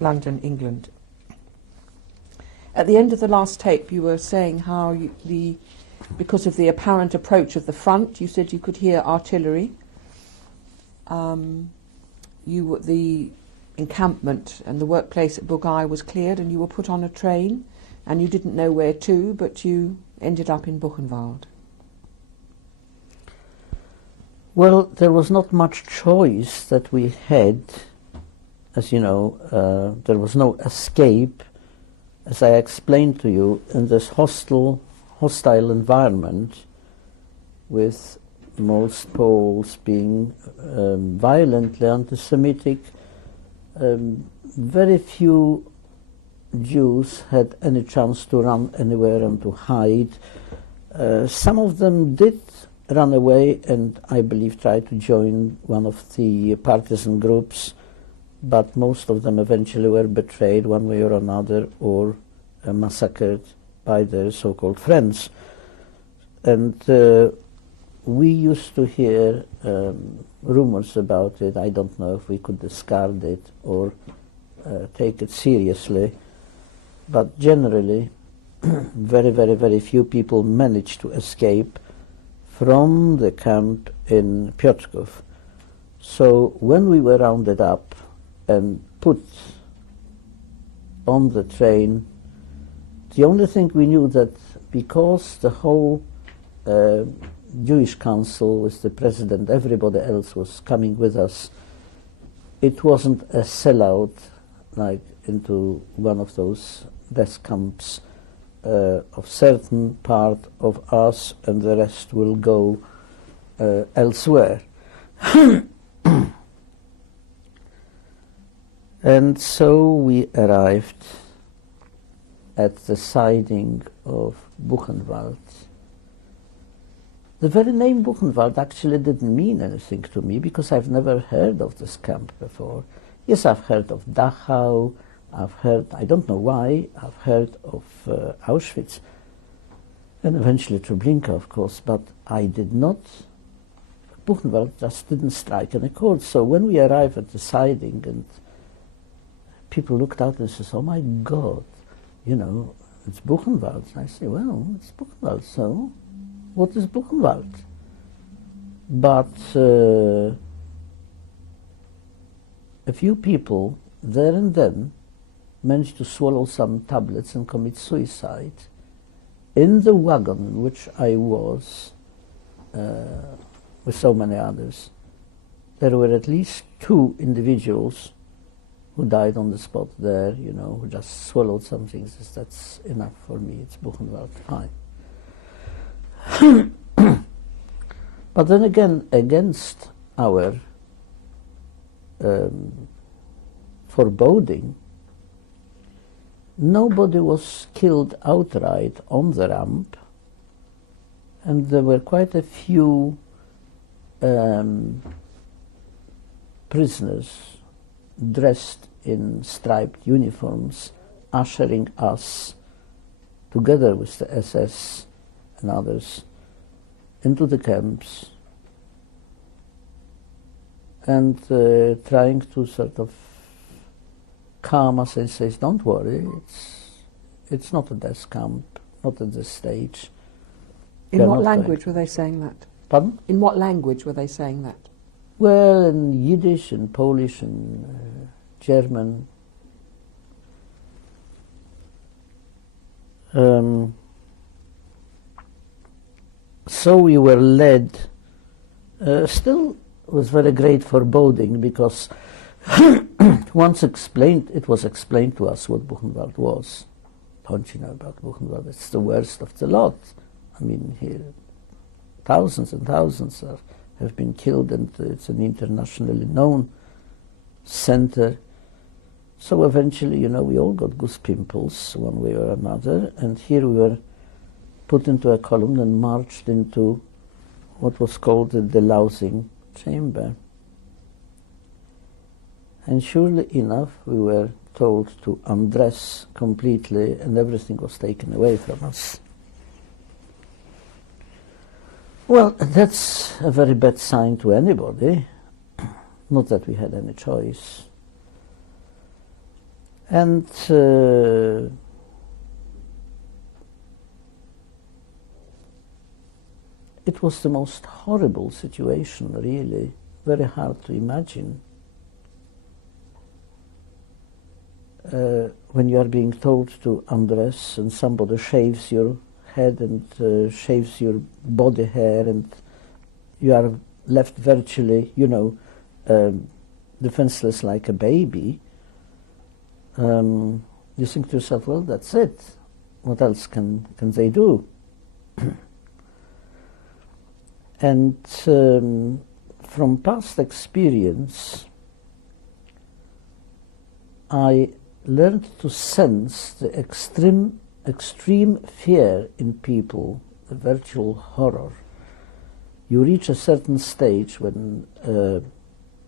London, England. At the end of the last tape, you were saying how because of the apparent approach of the front, you said you could hear artillery. The encampment and the workplace at Bugай was cleared, and you were put on a train, and you didn't know where to, but you ended up in Buchenwald. Well, there was not much choice that we had. As you know, there was no escape. As I explained to you, in this hostile environment, with most Poles being violently anti-Semitic, very few Jews had any chance to run anywhere and to hide. Some of them did run away and, I believe, tried to join one of the partisan groups, but most of them eventually were betrayed one way or another, or massacred by their so-called friends. And we used to hear rumors about it. I don't know if we could discard it or take it seriously, but generally very, very, very few people managed to escape from the camp in Piotrków. So when we were rounded up and put on the train, the only thing we knew that because the whole Jewish Council with the president, everybody else was coming with us, it wasn't a sellout like into one of those death camps of certain part of us and the rest will go elsewhere. And so we arrived at the siding of Buchenwald. The very name Buchenwald actually didn't mean anything to me because I've never heard of this camp before. Yes, I've heard of Dachau, I've heard, I don't know why, I've heard of Auschwitz and eventually Treblinka, of course, but I did not, Buchenwald just didn't strike any chord. So when we arrived at the siding and people looked out and said, oh my God, you know, it's Buchenwald. And I say, well, it's Buchenwald, so what is Buchenwald? But a few people there and then managed to swallow some tablets and commit suicide. In the wagon in which I was, with so many others, there were at least 2 individuals who died on the spot there, you know, who just swallowed some things. That's enough for me, it's Buchenwald, fine. But then again, against our foreboding, nobody was killed outright on the ramp, and there were quite a few prisoners dressed in striped uniforms, ushering us, together with the SS and others, into the camps and trying to sort of calm us and say, don't worry, it's not a death camp, not at this stage. In what language were they saying that? Pardon? In what language were they saying that? Well, in Yiddish and Polish and German. So we were led, still with very great foreboding, because once it was explained to us what Buchenwald was. Don't you know about Buchenwald? It's the worst of the lot. I mean, here thousands and thousands have been killed, and it's an internationally known center. So eventually, you know, we all got goose pimples one way or another, and here we were put into a column and marched into what was called the delousing chamber. And surely enough, we were told to undress completely, and everything was taken away from us. Well, that's a very bad sign to anybody, not that we had any choice. And it was the most horrible situation, really, very hard to imagine. When you are being told to undress and somebody shaves your head and shaves your body hair, and you are left virtually, you know, defenseless like a baby, you think to yourself, well, that's it. What else can they do? And from past experience, I learned to sense the extreme fear in people, the virtual horror. You reach a certain stage when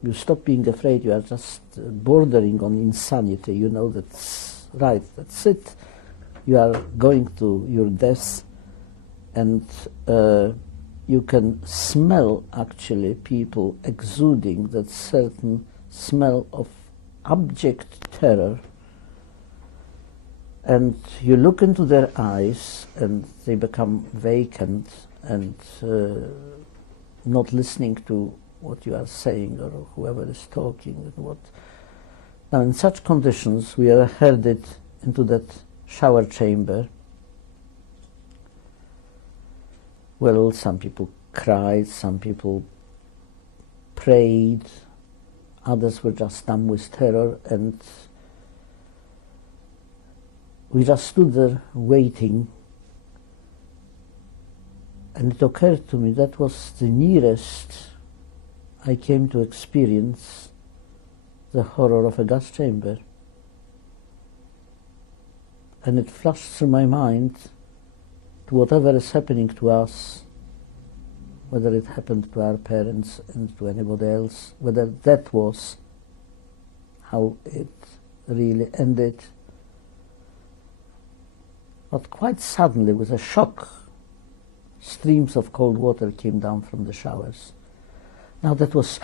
you stop being afraid, you are just bordering on insanity. You know that's right, that's it. You are going to your death, and you can smell actually people exuding that certain smell of abject terror. And you look into their eyes and they become vacant and not listening to what you are saying or whoever is talking. And what. Now in such conditions we are herded into that shower chamber. Well, some people cried, some people prayed, others were just numb with terror, and we just stood there waiting. And it occurred to me that was the nearest I came to experience the horror of a gas chamber. And it flashed through my mind to whatever is happening to us, whether it happened to our parents and to anybody else, whether that was how it really ended. But quite suddenly, with a shock, streams of cold water came down from the showers. Now that was,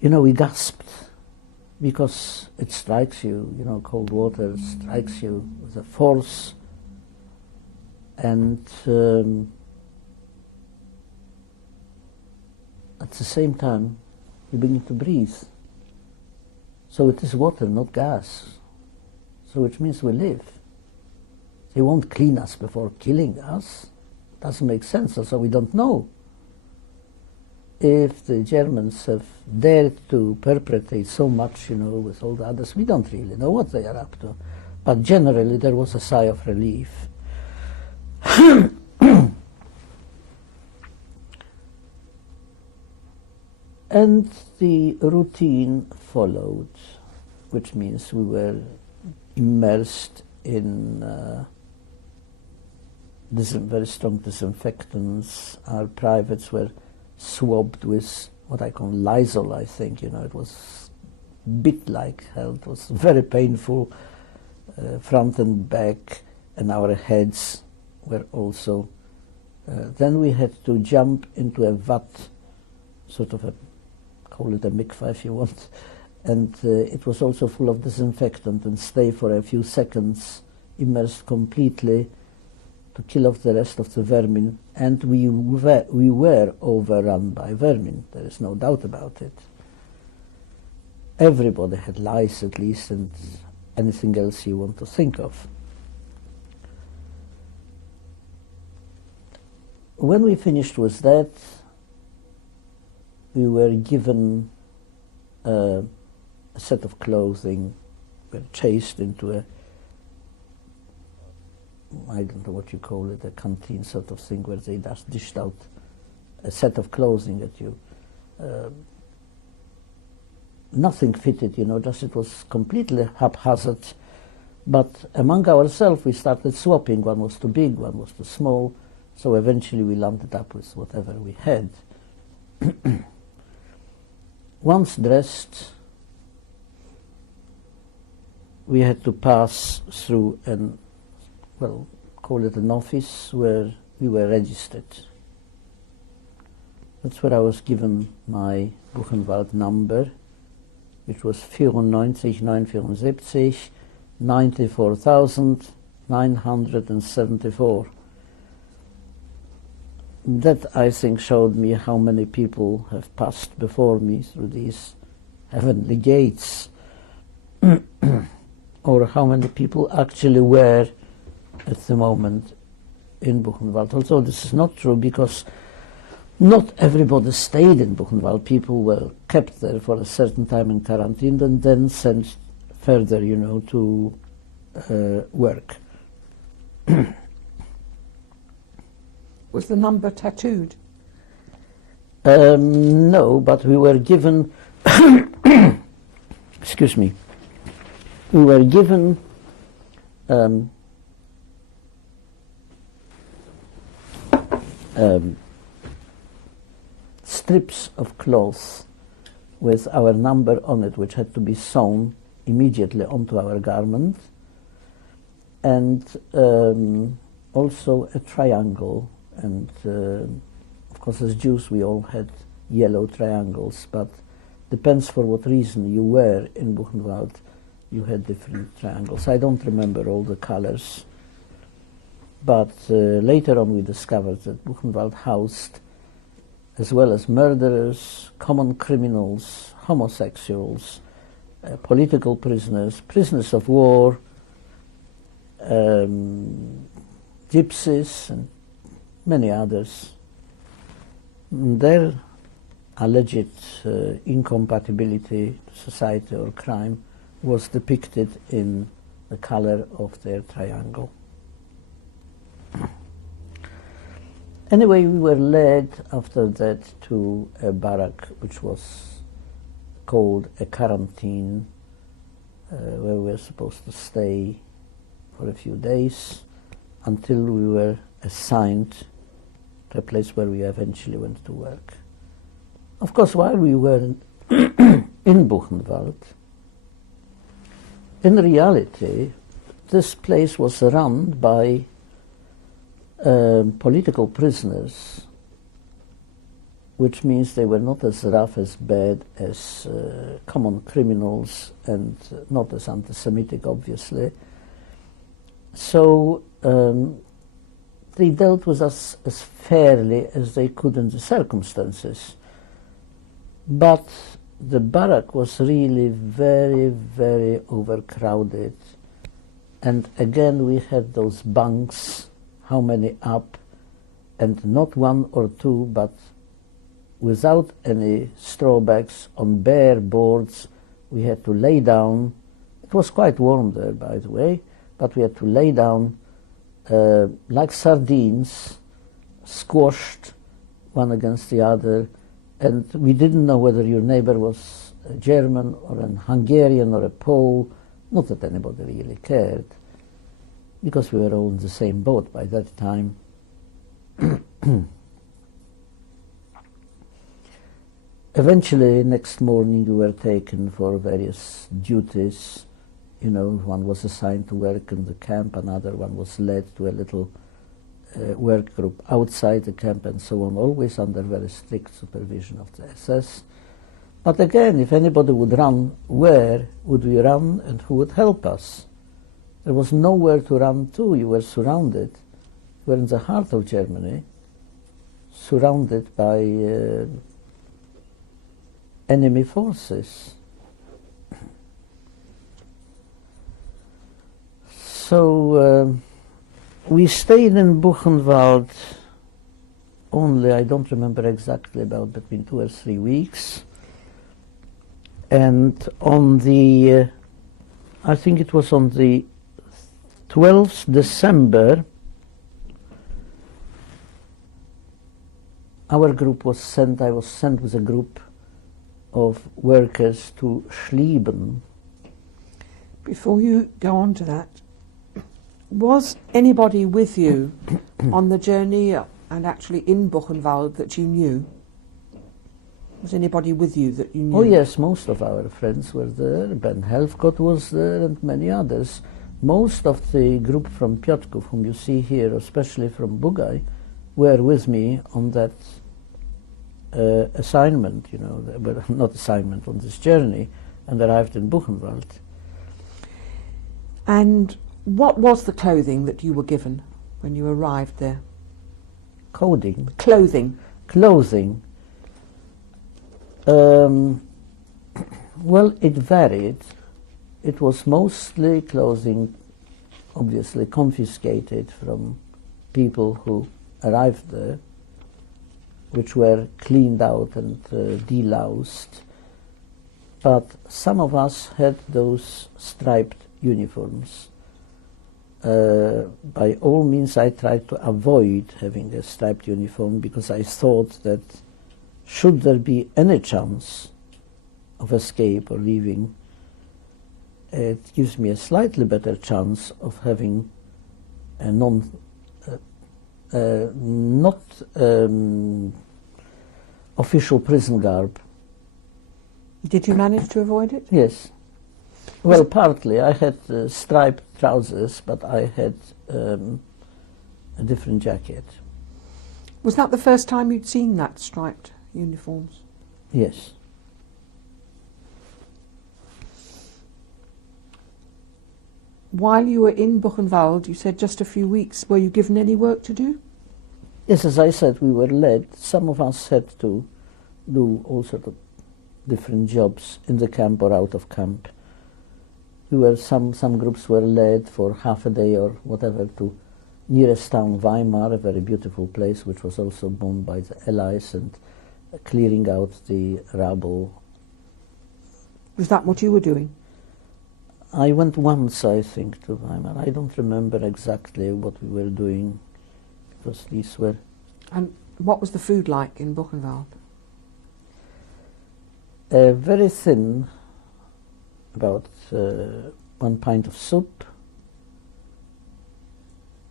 you know, we gasped, because it strikes you, you know, cold water strikes you with a force, and at the same time you begin to breathe. So it is water, not gas. So which means we live. They won't clean us before killing us. Doesn't make sense, so we don't know. If the Germans have dared to perpetrate so much, you know, with all the others, we don't really know what they are up to. But generally there was a sigh of relief. And the routine followed, which means we were immersed in very strong disinfectants. Our privates were swabbed with what I call Lysol, I think. You know, it was bit like hell. It was very painful, front and back, and our heads were also. Then we had to jump into a vat, sort of a, call it a mikvah if you want, and it was also full of disinfectant, and stay for a few seconds immersed completely to kill off the rest of the vermin. And we were overrun by vermin, there is no doubt about it. Everybody had lice at least, and anything else you want to think of. When we finished with that, we were given a set of clothing, we were chased into a, I don't know what you call it, a canteen sort of thing, where they just dished out a set of clothing at you. Nothing fitted, you know, just it was completely haphazard. But among ourselves we started swapping. One was too big, one was too small, so eventually we landed up with whatever we had. Once dressed, we had to pass through an, well, call it an office where we were registered. That's where I was given my Buchenwald number, which was 94 974, 94,974. That, I think, showed me how many people have passed before me through these heavenly gates, or how many people actually were at the moment in Buchenwald. Although this is not true, because not everybody stayed in Buchenwald. People were kept there for a certain time in quarantine and then sent further, to work. Was the number tattooed? No, but we were given, excuse me, we were given strips of cloth with our number on it, which had to be sewn immediately onto our garment, and also a triangle. And of course, as Jews, we all had yellow triangles, but depends for what reason you were in Buchenwald, you had different triangles. I don't remember all the colors, but later on we discovered that Buchenwald housed, as well as murderers, common criminals, homosexuals, political prisoners, prisoners of war, gypsies, and many others. Their alleged incompatibility to society or crime was depicted in the color of their triangle. Anyway, we were led after that to a barrack which was called a quarantine, where we were supposed to stay for a few days until we were assigned to a place where we eventually went to work. Of course, while we were in Buchenwald, in reality, this place was run by political prisoners, which means they were not as rough, as bad as common criminals, and not as anti-Semitic, obviously. So they dealt with us as fairly as they could in the circumstances. But the barrack was really very, very overcrowded. And again, we had those bunks, how many up, and not one or two, but without any straw bags, on bare boards. We had to lay down. It was quite warm there, by the way, but we had to lay down like sardines, squashed one against the other, and we didn't know whether your neighbor was a German or an Hungarian or a Pole. Not that anybody really cared, because we were all in the same boat by that time. Eventually, next morning, we were taken for various duties. One was assigned to work in the camp, another one was led to a little work group outside the camp, and so on, always under very strict supervision of the SS. But again, if anybody would run, where would we run and who would help us? There was nowhere to run to. You were surrounded. You were in the heart of Germany, surrounded by enemy forces. So we stayed in Buchenwald only, I don't remember exactly, about between 2 or 3 weeks. And on the, I think it was on the 12th December, our group was sent, I was sent with a group of workers to Schlieben. Before you go on to that, was anybody with you on the journey and actually in Buchenwald that you knew? Was anybody with you that you knew? Oh yes, most of our friends were there. Ben Helfgott was there and many others. Most of the group from Piotrków, whom you see here, especially from Bugaj, were with me on that assignment, not assignment, on this journey, and arrived in Buchenwald. And what was the clothing that you were given when you arrived there? Coding. Clothing. Clothing. Well, it varied. It was mostly clothing, obviously confiscated from people who arrived there, which were cleaned out and deloused. But some of us had those striped uniforms. By all means, I tried to avoid having a striped uniform because I thought that should there be any chance of escape or leaving, it gives me a slightly better chance of having a not official prison garb. Did you manage to avoid it? Yes. Well, partly. I had striped trousers, but I had a different jacket. Was that the first time you'd seen that striped uniforms? Yes. While you were in Buchenwald, you said just a few weeks, were you given any work to do? Yes, as I said, we were led. Some of us had to do all sorts of different jobs in the camp or out of camp. We were some groups were led for half a day or whatever to nearest town Weimar, a very beautiful place which was also bombed by the Allies, and clearing out the rubble. Was that what you were doing? I went once, I think, to Weimar. I don't remember exactly what we were doing, because these were... And what was the food like in Buchenwald? Very thin, about 1 pint of soup,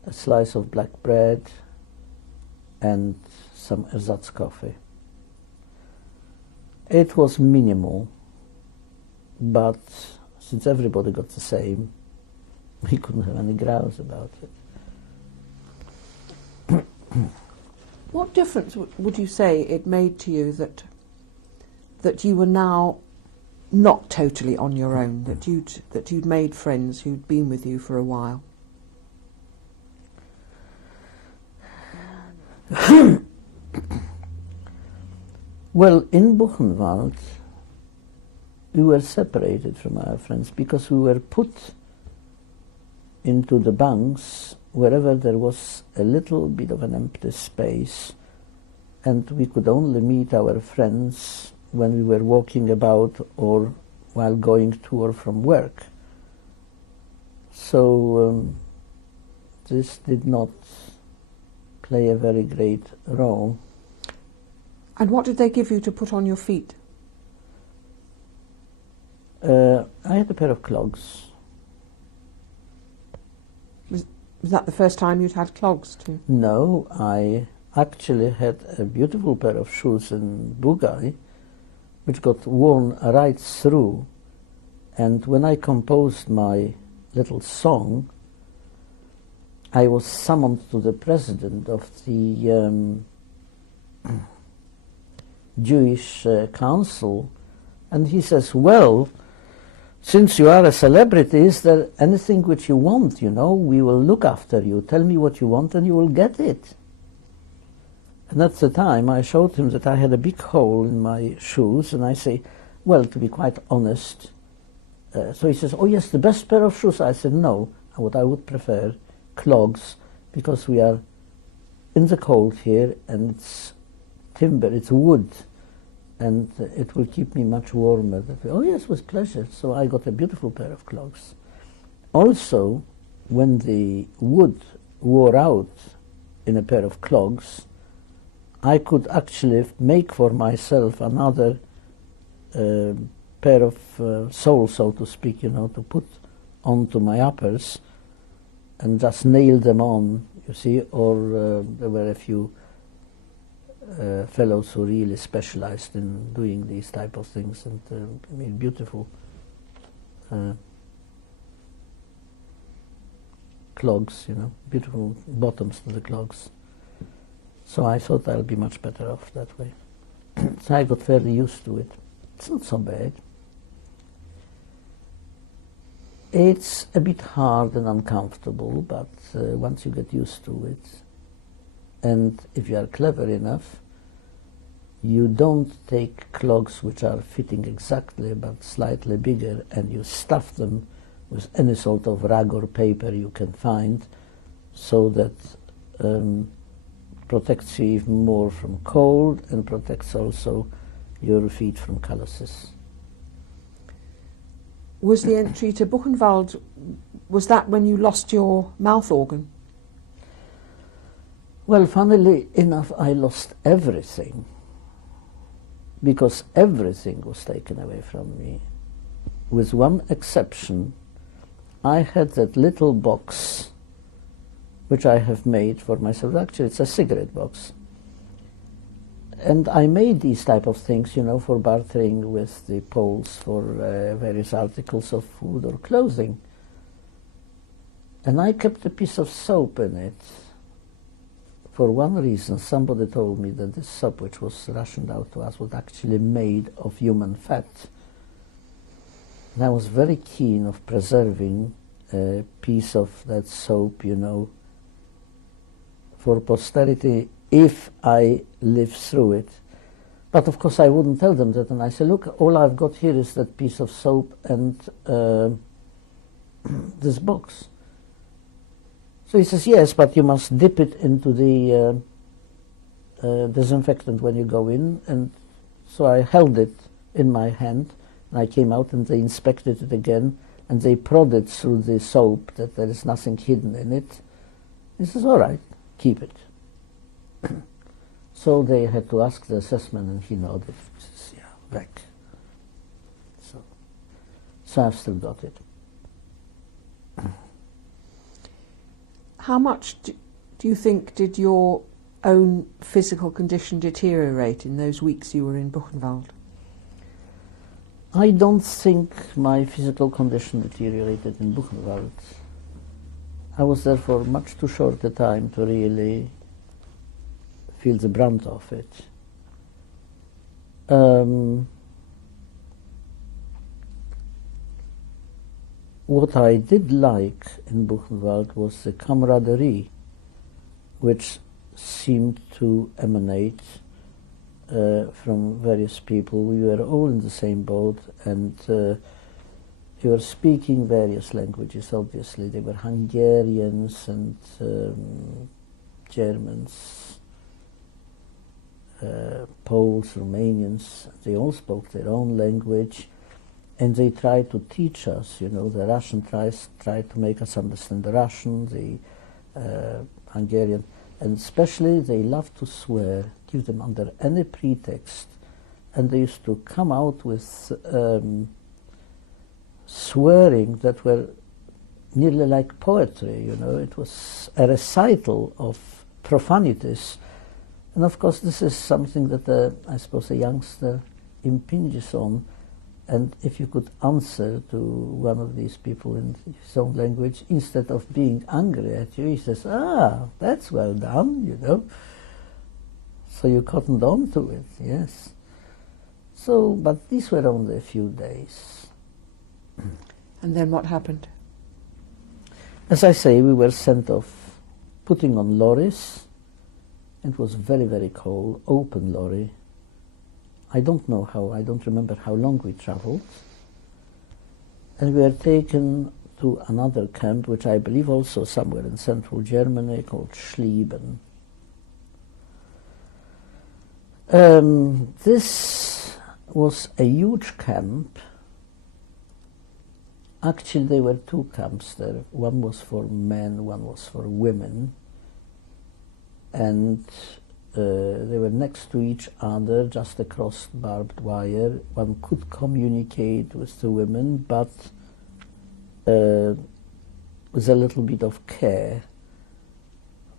a slice of black bread, and some ersatz coffee. It was minimal, but since everybody got the same, we couldn't have any grouse about it. What difference would you say it made to you that you were now not totally on your own, that you'd made friends who'd been with you for a while? Well, in Buchenwald, we were separated from our friends because we were put into the bunks wherever there was a little bit of an empty space, and we could only meet our friends when we were walking about or while going to or from work. So this did not play a very great role. And what did they give you to put on your feet? I had a pair of clogs. Was that the first time you'd had clogs too? No, I actually had a beautiful pair of shoes in Bugaj, which got worn right through. And when I composed my little song, I was summoned to the president of the Jewish council, and he says, well, since you are a celebrity, is there anything which you want, you know? We will look after you. Tell me what you want and you will get it. And at the time, I showed him that I had a big hole in my shoes, and I say, well, to be quite honest. So he says, oh yes, the best pair of shoes. I said, no, what I would prefer, clogs, because we are in the cold here, and it's timber, it's wood, and it will keep me much warmer. Oh yes, with pleasure. So I got a beautiful pair of clogs. Also, when the wood wore out in a pair of clogs, I could actually make for myself another pair of soles, so to speak, you know, to put onto my uppers and just nail them on, you see, or there were a few fellows who really specialized in doing these type of things and made beautiful clogs, you know, beautiful bottoms to the clogs. So I thought I'll be much better off that way. So I got fairly used to it. It's not so bad. It's a bit hard and uncomfortable, but once you get used to it, and if you are clever enough, you don't take clogs which are fitting exactly but slightly bigger and you stuff them with any sort of rag or paper you can find, so that protects you even more from cold and protects also your feet from calluses. Was the entry to Buchenwald, was that when you lost your mouth organ? Well, funnily enough, I lost everything, because everything was taken away from me. With one exception, I had that little box which I have made for myself. Actually, it's a cigarette box. And I made these type of things, you know, for bartering with the Poles for various articles of food or clothing. And I kept a piece of soap in it. For one reason, somebody told me that this soap which was rationed out to us was actually made of human fat. And I was very keen of preserving a piece of that soap, you know, for posterity, if I live through it. But of course I wouldn't tell them that, and I say, look, all I've got here is that piece of soap and this box. So he says, yes, but you must dip it into the disinfectant when you go in. And so I held it in my hand, and I came out and they inspected it again, and they prodded through the soap that there is nothing hidden in it. He says, all right, keep it. So they had to ask the assessment, and he nodded. He says, yeah, back. So I've still got it. How much do you think did your own physical condition deteriorate in those weeks you were in Buchenwald? I don't think my physical condition deteriorated in Buchenwald. I was there for much too short a time to really feel the brunt of it. What I did like in Buchenwald was the camaraderie, which seemed to emanate from various people. We were all in the same boat, and we were speaking various languages, obviously. They were Hungarians and Germans, Poles, Romanians. They all spoke their own language, and they tried to teach us, you know, the Russian tried to make us understand the Russian, the Hungarian, and especially they loved to swear, give them under any pretext, and they used to come out with swearing that were nearly like poetry, you know. It was a recital of profanities. And of course this is something that I suppose a youngster impinges on, and if you could answer to one of these people in his own language, instead of being angry at you, he says, ah, that's well done, you know. So you cottoned on to it, yes. So, but these were only a few days. And then what happened? As I say, we were sent off, putting on lorries. It was very, very cold, open lorry. I don't remember how long we traveled. And we were taken to another camp, which I believe also somewhere in central Germany, called Schlieben. This was a huge camp. Actually, there were two camps there. One was for men, one was for women. And they were next to each other, just across barbed wire. One could communicate with the women, but with a little bit of care.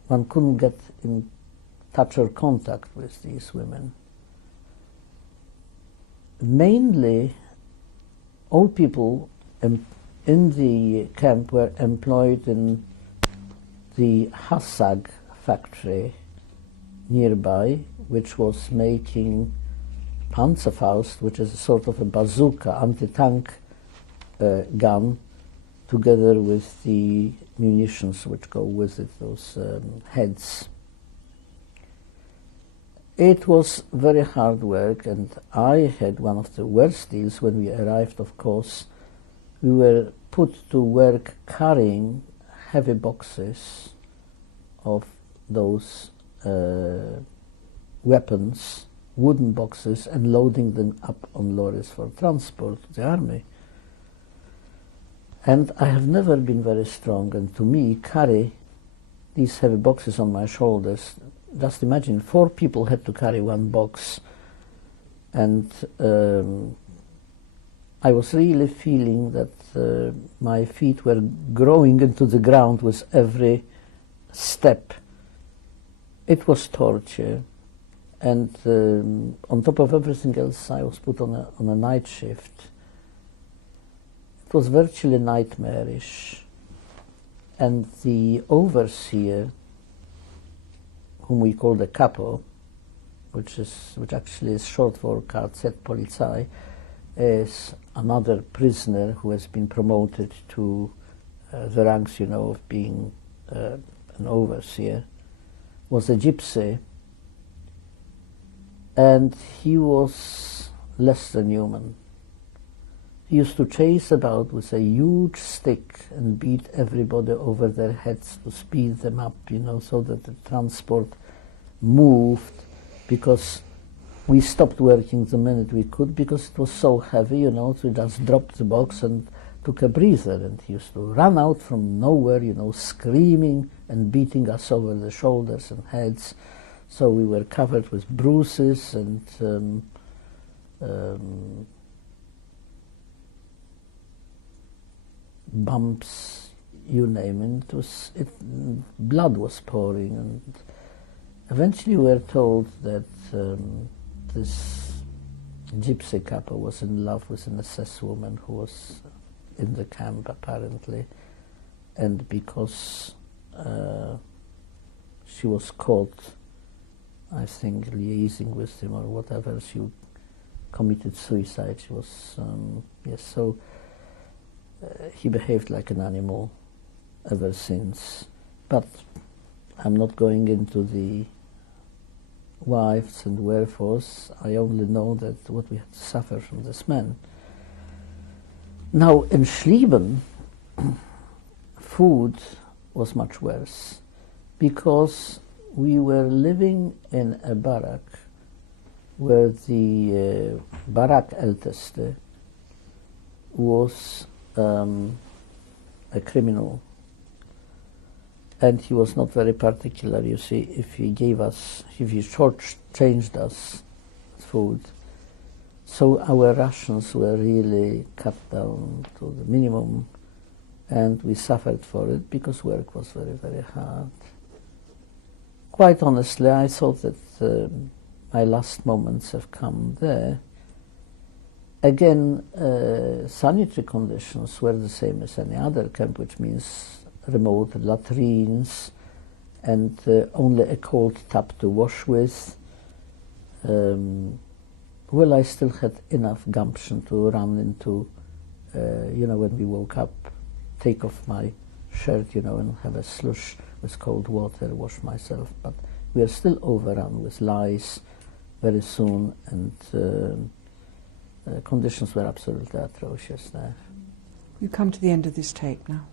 One couldn't get in touch or contact with these women. Mainly, all people in the camp were employed in the Hassag factory nearby, which was making Panzerfaust, which is a sort of a bazooka, anti-tank gun, to together with the munitions which go with it, those heads. It was very hard work, and I had one of the worst deals when we arrived, of course. We were put to work carrying heavy boxes of those weapons, wooden boxes, and loading them up on lorries for transport to the army. And I have never been very strong, and to me, carry these heavy boxes on my shoulders, just imagine 4 people had to carry one box, and I was really feeling that my feet were growing into the ground with every step. It was torture, and on top of everything else, I was put on a night shift. It was virtually nightmarish, and the overseer, whom we call the capo, which actually is short for Polizei, is another prisoner who has been promoted to the ranks, you know, of being an overseer, was a gypsy, and he was less than human. He used to chase about with a huge stick and beat everybody over their heads to speed them up, you know, so that the transport moved, because we stopped working the minute we could because it was so heavy, you know, so we just dropped the box and took a breather, and he used to run out from nowhere, you know, screaming and beating us over the shoulders and heads. So we were covered with bruises and bumps, you name it. Blood was pouring, and eventually we were told that this gypsy capo was in love with an SS woman who was in the camp, apparently, and because she was caught, I think, liaising with him or whatever, she committed suicide. She was, yes, so he behaved like an animal ever since. But I'm not going into the whys and wherefores. I only know that what we had to suffer from this man. Now, in Schlieben, food was much worse, because we were living in a barrack where the Barrackälteste was a criminal, and he was not very particular. You see, if he short-changed us food, so our rations were really cut down to the minimum, and we suffered for it because work was very, very hard. Quite honestly, I thought that my last moments have come there. Again, sanitary conditions were the same as any other camp, which means remote latrines and only a cold tap to wash with. Well, I still had enough gumption to run into, you know, when we woke up, take off my shirt, you know, and have a slush with cold water, wash myself. But we are still overrun with lice very soon, and conditions were absolutely atrocious there. You come to the end of this tape now.